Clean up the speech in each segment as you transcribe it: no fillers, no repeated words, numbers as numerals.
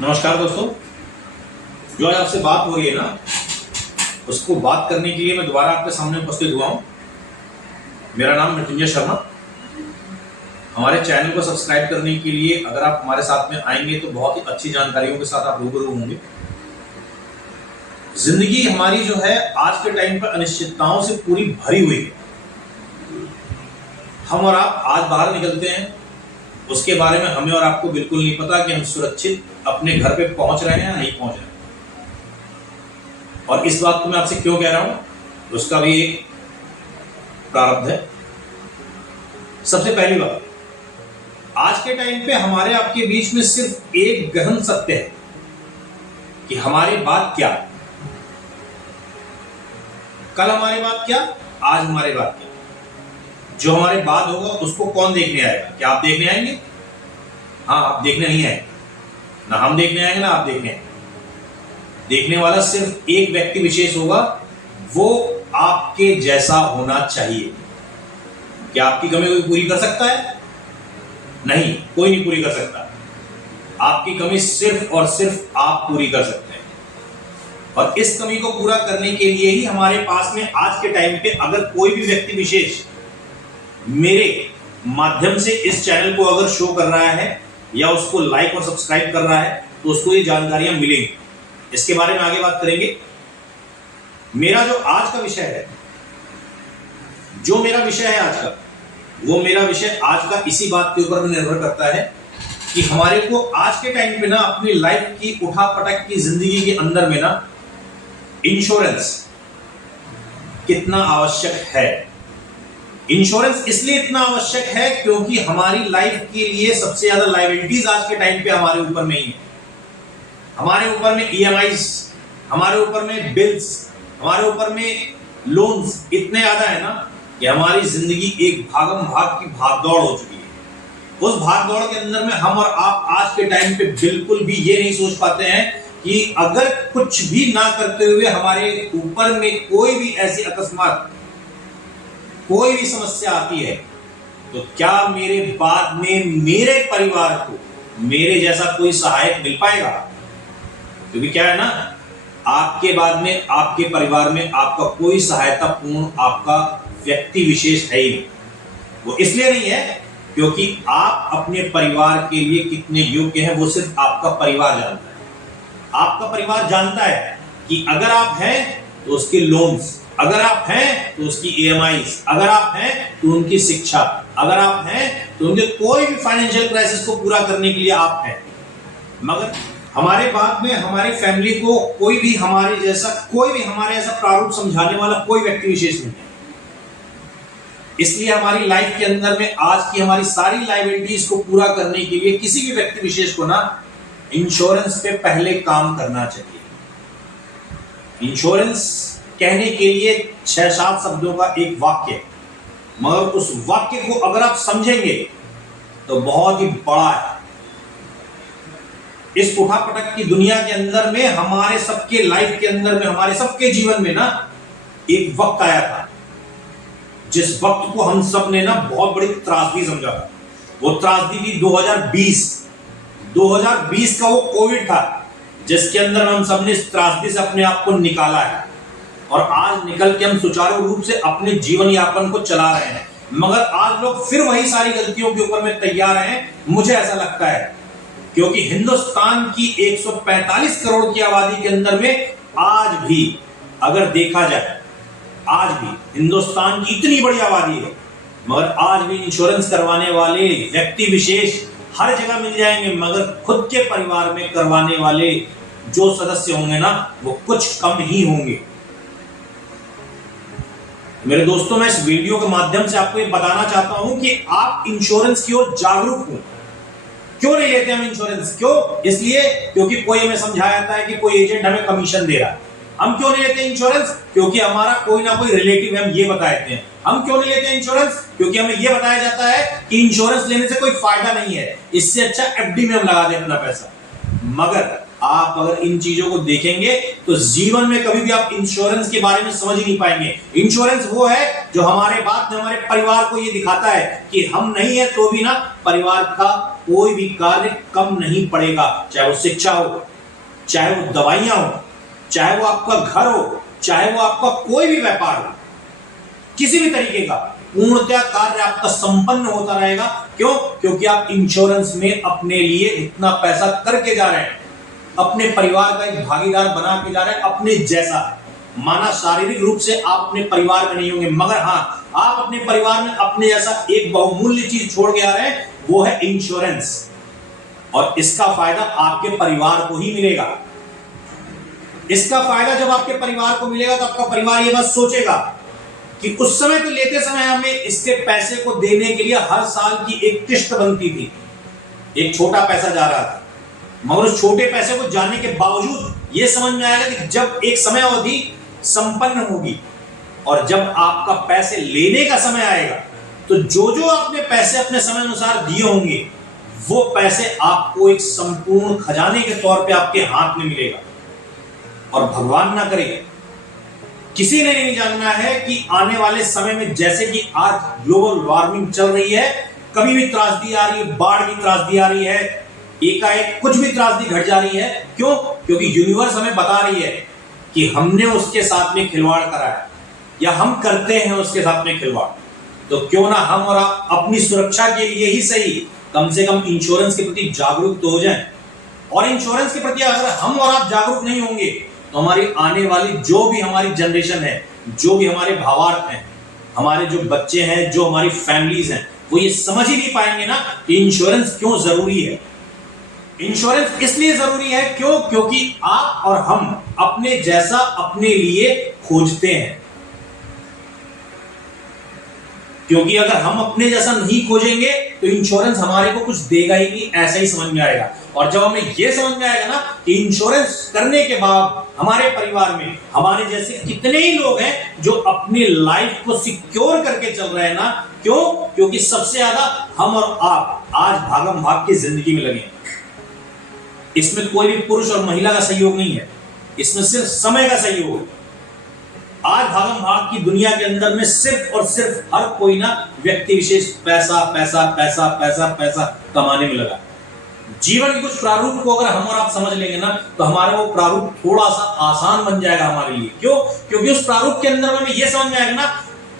नमस्कार दोस्तों, जो आज आपसे बात हो रही है ना, उसको बात करने के लिए मैं दोबारा आपके सामने उपस्थित हुआ हूँ। मेरा नाम मृत्युंजय शर्मा। हमारे चैनल को सब्सक्राइब करने के लिए अगर आप हमारे साथ में आएंगे तो बहुत ही अच्छी जानकारियों के साथ आप रूबरू होंगे। जिंदगी हमारी जो है आज के टाइम पर अनिश्चितताओं से पूरी भरी हुई है। हम और आप आज बाहर निकलते हैं, उसके बारे में हमें और आपको बिल्कुल नहीं पता कि हम सुरक्षित अपने घर पे पहुंच रहे हैं या नहीं पहुंच रहे हैं। और इस बात को मैं आपसे क्यों कह रहा हूं, उसका भी एक प्रारब्ध है। सबसे पहली बात, आज के टाइम पे हमारे आपके बीच में सिर्फ एक गहन सत्य है कि हमारी बात क्या, कल हमारी बात क्या, आज हमारी बात क्या। जो हमारे बाद होगा उसको कौन देखने आएगा? क्या आप देखने आएंगे? हाँ, आप देखने नहीं आएंगे, ना हम देखने आएंगे ना आप देखने आएंगे। देखने वाला सिर्फ एक व्यक्ति विशेष होगा, वो आपके जैसा होना चाहिए। क्या आपकी कमी कोई पूरी कर सकता है? नहीं, कोई नहीं पूरी कर सकता। आपकी कमी सिर्फ और सिर्फ आप पूरी कर सकते हैं। और इस कमी को पूरा करने के लिए ही हमारे पास में आज के टाइम पे अगर कोई भी व्यक्ति विशेष मेरे माध्यम से इस चैनल को अगर शो कर रहा है या उसको लाइक और सब्सक्राइब कर रहा है तो उसको ये जानकारियां मिलेंगी। इसके बारे में आगे बात करेंगे। मेरा जो आज का विषय है, जो मेरा विषय है आज का, वो मेरा विषय आज का इसी बात के ऊपर निर्भर करता है कि हमारे को आज के टाइम पे ना अपनी लाइफ की उठापटक की जिंदगी के अंदर में ना इंश्योरेंस कितना आवश्यक है। इंश्योरेंस इसलिए इतना आवश्यक है क्योंकि हमारी लाइफ के लिए सबसे ज्यादा लायबिलिटीज आज के टाइम पे हमारे ऊपर में ही है। हमारे ऊपर में ईएमआईज, हमारे ऊपर में बिल्स, हमारे ऊपर में लोन्स इतने ज्यादा है ना कि हमारी जिंदगी एक भागम भाग की भागदौड़ हो चुकी है। उस भागदौड़ के अंदर में हम और आप आज के टाइम पे बिल्कुल भी ये नहीं सोच पाते हैं कि अगर कुछ भी ना करते हुए हमारे ऊपर में कोई भी ऐसी अकस्मात कोई भी समस्या आती है तो क्या मेरे बाद में मेरे परिवार को मेरे जैसा कोई सहायक मिल पाएगा? क्योंकि क्या है ना, आपके बाद में आपके परिवार में आपका कोई सहायता पूर्ण आपका व्यक्ति विशेष है ही नहीं। वो इसलिए नहीं है क्योंकि आप अपने परिवार के लिए कितने योग्य हैं वो सिर्फ आपका परिवार जानता है। आपका परिवार जानता है कि अगर आप हैं तो उसके लोन्स, अगर आप हैं तो उसकी ईएमआईज, अगर आप हैं तो उनकी शिक्षा, अगर आप हैं तो उनके कोई भी फाइनेंशियल क्राइसिस को पूरा करने के लिए आप हैं। मगर हमारे बाद में हमारी फैमिली को कोई भी हमारे जैसा प्रारूप समझाने वाला कोई व्यक्ति विशेष नहीं है। इसलिए हमारी लाइफ के अंदर में आज की हमारी सारी लायबिलिटीज को पूरा करने के लिए किसी भी व्यक्ति विशेष को ना इंश्योरेंस पे पहले काम करना चाहिए। इंश्योरेंस कहने के लिए 6-7 शब्दों का एक वाक्य है, मगर उस वाक्य को अगर आप समझेंगे तो बहुत ही बड़ा है। इस उठापटक की दुनिया के अंदर में हमारे सबके लाइफ के अंदर में हमारे सबके जीवन में ना एक वक्त आया था जिस वक्त को हम सब ने ना बहुत बड़ी त्रासदी समझा था। वो त्रासदी थी 2020 का वो कोविड था जिसके अंदर हम सब ने इस त्रासदी से अपने आप को निकाला है और आज निकल के हम सुचारू रूप से अपने जीवन यापन को चला रहे हैं। मगर आज लोग फिर वही सारी गलतियों के ऊपर में तैयार हैं, मुझे ऐसा लगता है, क्योंकि हिंदुस्तान की 145 करोड़ की आबादी के अंदर में आज भी अगर देखा जाए, आज भी हिंदुस्तान की इतनी बड़ी आबादी है मगर आज भी इंश्योरेंस करवाने वाले व्यक्ति विशेष हर जगह मिल जाएंगे, मगर खुद के परिवार में करवाने वाले जो सदस्य होंगे ना वो कुछ कम ही होंगे। मेरे दोस्तों, मैं इस वीडियो के माध्यम से आपको ये बताना चाहता हूं कि आप इंश्योरेंस की ओर जागरूक हो। क्यों नहीं लेते हम इंश्योरेंस? क्यों? इसलिए क्योंकि कोई हमें समझाया जाता है कि कोई एजेंट हमें कमीशन दे रहा है। हम क्यों नहीं लेते इंश्योरेंस? क्योंकि हमारा कोई ना कोई रिलेटिव है, हम ये बताए थे। हम क्यों नहीं लेते इंश्योरेंस? क्योंकि हमें ये बताया जाता है कि इंश्योरेंस लेने से कोई फायदा नहीं है, इससे अच्छा एफडी में हम लगा दें अपना पैसा। मगर आप अगर इन चीजों को देखेंगे तो जीवन में कभी भी आप इंश्योरेंस के बारे में समझ ही नहीं पाएंगे। इंश्योरेंस वो है जो हमारे बाद में हमारे परिवार को ये दिखाता है कि हम नहीं है तो भी ना परिवार का कोई भी कार्य कम नहीं पड़ेगा, चाहे वो शिक्षा हो, चाहे वो दवाइयां हो, चाहे वो आपका घर हो, चाहे वो आपका कोई भी व्यापार हो, किसी भी तरीके का पूर्णतया कार्य आपका संपन्न होता रहेगा। क्यों? क्योंकि आप इंश्योरेंस में अपने लिए इतना पैसा करके जा रहे हैं, अपने परिवार का एक भागीदार बना के जा रहे हैं, अपने जैसा। माना शारीरिक रूप से आप अपने परिवार में नहीं होंगे, मगर हाँ, आप अपने परिवार में अपने जैसा एक बहुमूल्य चीज छोड़ के आ रहे हैं, वो है इंश्योरेंस। और इसका फायदा आपके परिवार को ही मिलेगा। इसका फायदा जब आपके परिवार को मिलेगा तो आपका परिवार ये बात सोचेगा कि उस समय तो लेते समय हमें इसके पैसे को देने के लिए हर साल की एक किस्त बनती थी, एक छोटा पैसा जा रहा था, मगर उस छोटे पैसे को जाने के बावजूद यह समझ में आएगा कि जब एक समय अवधि संपन्न होगी और जब आपका पैसे लेने का समय आएगा तो जो जो आपने पैसे अपने समय अनुसार दिए होंगे वो पैसे आपको एक संपूर्ण खजाने के तौर पे आपके हाथ में मिलेगा। और भगवान ना करे, किसी ने नहीं जानना है कि आने वाले समय में, जैसे कि आज ग्लोबल वार्मिंग चल रही है, कभी भी त्रासदी आ रही है, बाढ़ की त्रासदी आ रही है, एकाएक कुछ भी त्रासदी घट जा रही है। क्यों? क्योंकि यूनिवर्स हमें बता रही है कि हमने उसके साथ में खिलवाड़ करा है या हम करते हैं उसके साथ में खिलवाड़। तो क्यों ना हम और आप अपनी सुरक्षा के लिए ही सही कम से कम इंश्योरेंस के प्रति जागरूक तो हो जाएं। और इंश्योरेंस के प्रति अगर हम और आप जागरूक नहीं होंगे तो हमारी आने वाली जो भी हमारी जनरेशन है, जो भी हमारे भावार्थ हैं, हमारे जो बच्चे हैं, जो हमारी फैमिलीज हैं, वो ये समझ ही नहीं पाएंगे ना कि इंश्योरेंस क्यों जरूरी है। इंश्योरेंस इसलिए जरूरी है क्योंकि आप और हम अपने जैसा अपने लिए खोजते हैं। क्योंकि अगर हम अपने जैसा नहीं खोजेंगे तो इंश्योरेंस हमारे को कुछ देगा ही नहीं, ऐसा ही समझ में आएगा। और जब हमें यह समझ में आएगा ना कि इंश्योरेंस करने के बाद हमारे परिवार में हमारे जैसे कितने ही लोग हैं जो अपनी लाइफ को सिक्योर करके चल रहे हैं ना। क्यों? क्योंकि सबसे ज्यादा हम और आप आज भागम भाग की जिंदगी में लगे हैं। इसमें कोई भी पुरुष और महिला का सहयोग नहीं है, इसमें सिर्फ समय का सहयोग है। आज भागम भाग की दुनिया के अंदर में सिर्फ और सिर्फ हर कोई ना व्यक्ति विशेष पैसा पैसा पैसा पैसा पैसा कमाने में लगा। जीवन के कुछ प्रारूप को अगर हम और आप समझ लेंगे ना तो हमारा वो प्रारूप थोड़ा सा आसान बन जाएगा हमारे लिए। क्यों? क्योंकि उस प्रारूप के अंदर हमें यह समझ में आएगा ना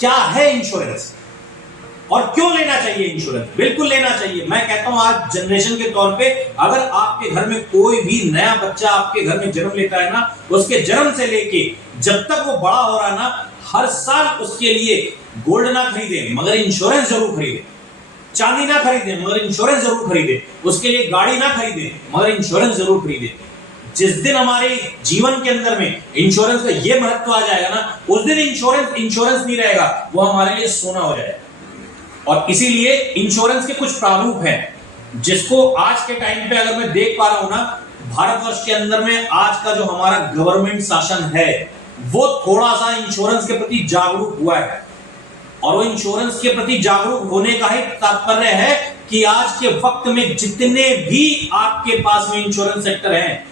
क्या है इंश्योरेंस और क्यों लेना चाहिए इंश्योरेंस। बिल्कुल लेना चाहिए। मैं कहता हूं आज जनरेशन के तौर पे अगर आपके घर में कोई भी नया बच्चा आपके घर में जन्म लेता है ना, उसके जन्म से लेके जब तक वो बड़ा हो रहा ना, हर साल उसके लिए गोल्ड ना खरीदे मगर इंश्योरेंस जरूर खरीदे, चांदी ना खरीदे मगर इंश्योरेंस जरूर खरीदे, उसके लिए गाड़ी ना खरीदे मगर इंश्योरेंस जरूर खरीदे। जिस दिन हमारे जीवन के अंदर में इंश्योरेंस का ये महत्व आ जाएगा ना, उस दिन इंश्योरेंस नहीं रहेगा, वो हमारे लिए सोना हो जाएगा। और इसीलिए इंश्योरेंस के कुछ प्रारूप हैं जिसको आज के टाइम पे अगर मैं देख पा रहा हूं ना, भारतवर्ष के अंदर में आज का जो हमारा गवर्नमेंट शासन है वो थोड़ा सा इंश्योरेंस के प्रति जागरूक हुआ है। और वो इंश्योरेंस के प्रति जागरूक होने का ही तात्पर्य है कि आज के वक्त में जितने भी आपके पास में इंश्योरेंस सेक्टर हैं,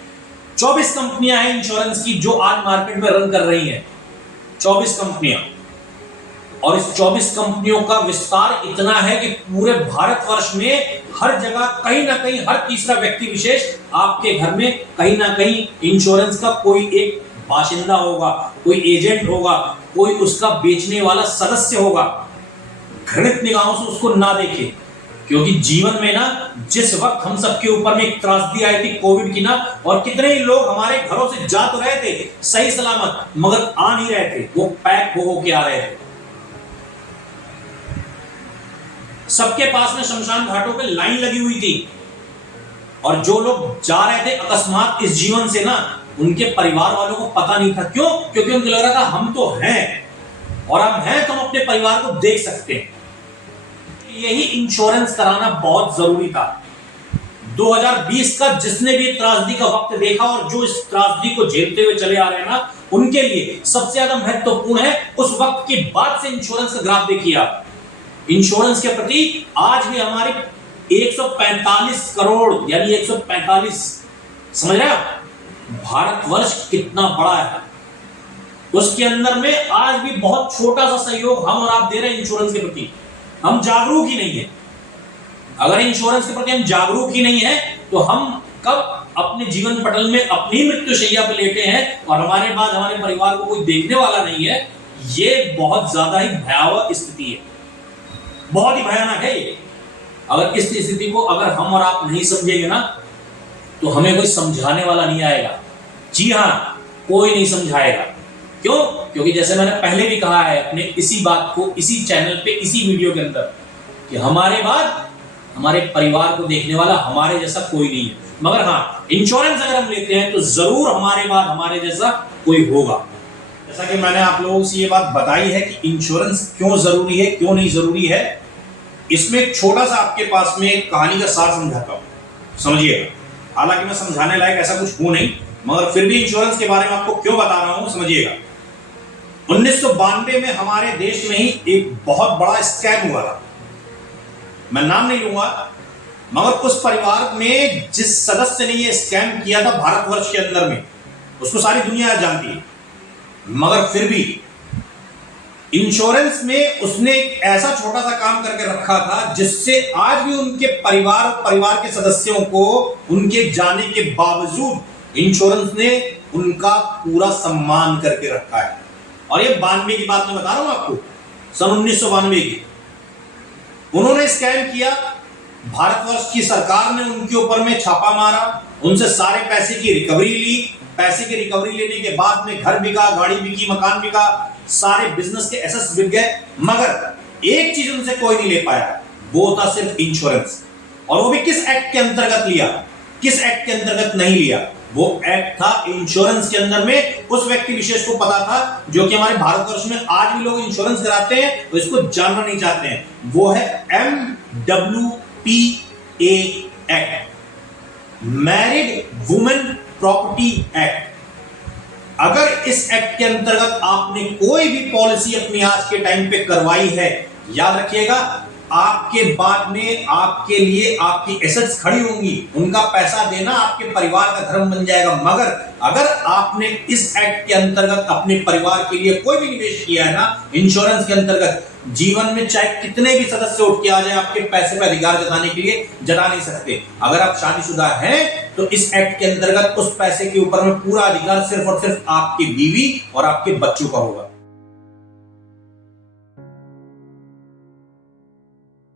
24 कंपनियां हैं इंश्योरेंस की जो आज मार्केट में रन कर रही हैं, 24 कंपनियां। और इस 24 कंपनियों का विस्तार इतना है कि पूरे भारतवर्ष में हर जगह कहीं ना कहीं हर तीसरा व्यक्ति विशेष आपके घर में कहीं ना कहीं इंश्योरेंस का कोई एक बाशिंदा होगा, कोई एजेंट होगा, कोई उसका बेचने वाला सदस्य होगा। घृणित निगाहों से उसको ना देखें, क्योंकि जीवन में ना जिस वक्त हम सबके ऊपर में एक त्रासदी आई थी कोविड की ना, और कितने ही लोग हमारे घरों से जा तो रहे थे सही सलामत मगर आ नहीं रहे थे, वो पैक हो के आ रहे थे। सबके पास में शमशान घाटों पे लाइन लगी हुई थी और जो लोग जा रहे थे अकस्मात इस जीवन से ना, उनके परिवार वालों को पता नहीं था। क्यों? क्योंकि उनको लग रहा था हम तो हैं और हम हैं तो हम अपने परिवार को देख सकते हैं। यही इंश्योरेंस कराना बहुत जरूरी था। 2020 का जिसने भी त्रासदी का वक्त देखा और जो इस त्रासदी को झेलते हुए चले आ रहे हैं ना, उनके लिए सबसे ज्यादा महत्वपूर्ण है उस वक्त के बाद से इंश्योरेंस का ग्राफ देखिए आप। इंश्योरेंस के प्रति आज भी हमारे 145 करोड़ यानी 145 समझ रहे हैं आप? भारतवर्ष कितना बड़ा है, उसके अंदर में आज भी बहुत छोटा सा सहयोग हम और आप दे रहे हैं इंश्योरेंस के प्रति। हम जागरूक ही नहीं है। अगर इंश्योरेंस के प्रति हम जागरूक ही नहीं है तो हम कब अपने जीवन पटल में अपनी मृत्यु शैया पर लेटे हैं और हमारे बाद हमारे परिवार को कोई देखने वाला नहीं है, ये बहुत ज्यादा ही भयावह स्थिति है, बहुत ही भयानक है ये। अगर इस स्थिति को अगर हम और आप नहीं समझेंगे ना तो हमें कोई समझाने वाला नहीं आएगा। जी हाँ, कोई नहीं समझाएगा। क्यों? क्योंकि जैसे मैंने पहले भी कहा है अपने इसी बात को इसी चैनल पे इसी वीडियो के अंदर कि हमारे बाद हमारे परिवार को देखने वाला हमारे जैसा कोई नहीं है। मगर हाँ, इंश्योरेंस अगर हम लेते हैं तो जरूर हमारे बाद हमारे जैसा कोई होगा। जैसा कि मैंने आप लोगों से ये बात बताई है कि इंश्योरेंस क्यों जरूरी है, क्यों नहीं जरूरी है, इसमें एक छोटा सा आपके पास में एक कहानी का सार समझाता हूं, समझिएगा। हालांकि मैं समझाने लायक ऐसा कुछ हूं नहीं, मगर फिर भी इंश्योरेंस के बारे में आपको क्यों बता रहा हूं, समझिएगा। 1992 में हमारे देश में ही एक बहुत बड़ा स्कैम हुआ था। मैं नाम नहीं लूंगा, मगर उस परिवार में जिस सदस्य ने ये स्कैम किया था भारतवर्ष के अंदर में, उसको सारी दुनिया जानती है। मगर फिर भी इंश्योरेंस में उसने एक ऐसा छोटा सा काम करके रखा था जिससे आज भी उनके परिवार के सदस्यों को उनके जाने के बावजूद इंश्योरेंस ने उनका पूरा सम्मान करके रखा है। और ये 92 की बात मैं बता रहा हूं आपको, सन 1992 की। उन्होंने स्कैम किया, भारतवर्ष की सरकार ने उनके ऊपर में छापा मारा, उनसे सारे पैसे की रिकवरी ली। पैसे की रिकवरी लेने के बाद में घर बिका, गाड़ी बिकी, मकान बिका, सारे बिजनेस के एसेट्स बिक गए। मगर एक चीज उनसे कोई नहीं ले पाया, वो था सिर्फ इंश्योरेंस। और वो भी किस एक्ट के अंतर्गत लिया, किस एक्ट के अंतर्गत नहीं लिया? वो एक्ट था इंश्योरेंस के अंदर में उस व्यक्ति विशेष को पता था, जो कि हमारे भारतवर्ष में आज भी लोग इंश्योरेंस कराते हैं तो इसको जानना नहीं चाहते हैं। वो है MWPA act, married women property act. अगर इस एक्ट के अंतर्गत आपने कोई भी पॉलिसी अपनी आज के टाइम पे करवाई है, याद रखिएगा आपके बाद में आपके लिए आपकी एसेट्स खड़ी होंगी, उनका पैसा देना आपके परिवार का धर्म बन जाएगा। मगर अगर आपने इस एक्ट के अंतर्गत अपने परिवार के लिए कोई भी निवेश किया है ना इंश्योरेंस के अंतर्गत, जीवन में चाहे कितने भी सदस्य उठ के आ जाए, आपके पैसे पर अधिकार जताने के लिए जता नहीं सकते। अगर आप शादीशुदा हैं तो इस एक्ट के अंतर्गत उस पैसे के ऊपर में पूरा अधिकार सिर्फ और सिर्फ आपकी बीवी और आपके बच्चों का होगा।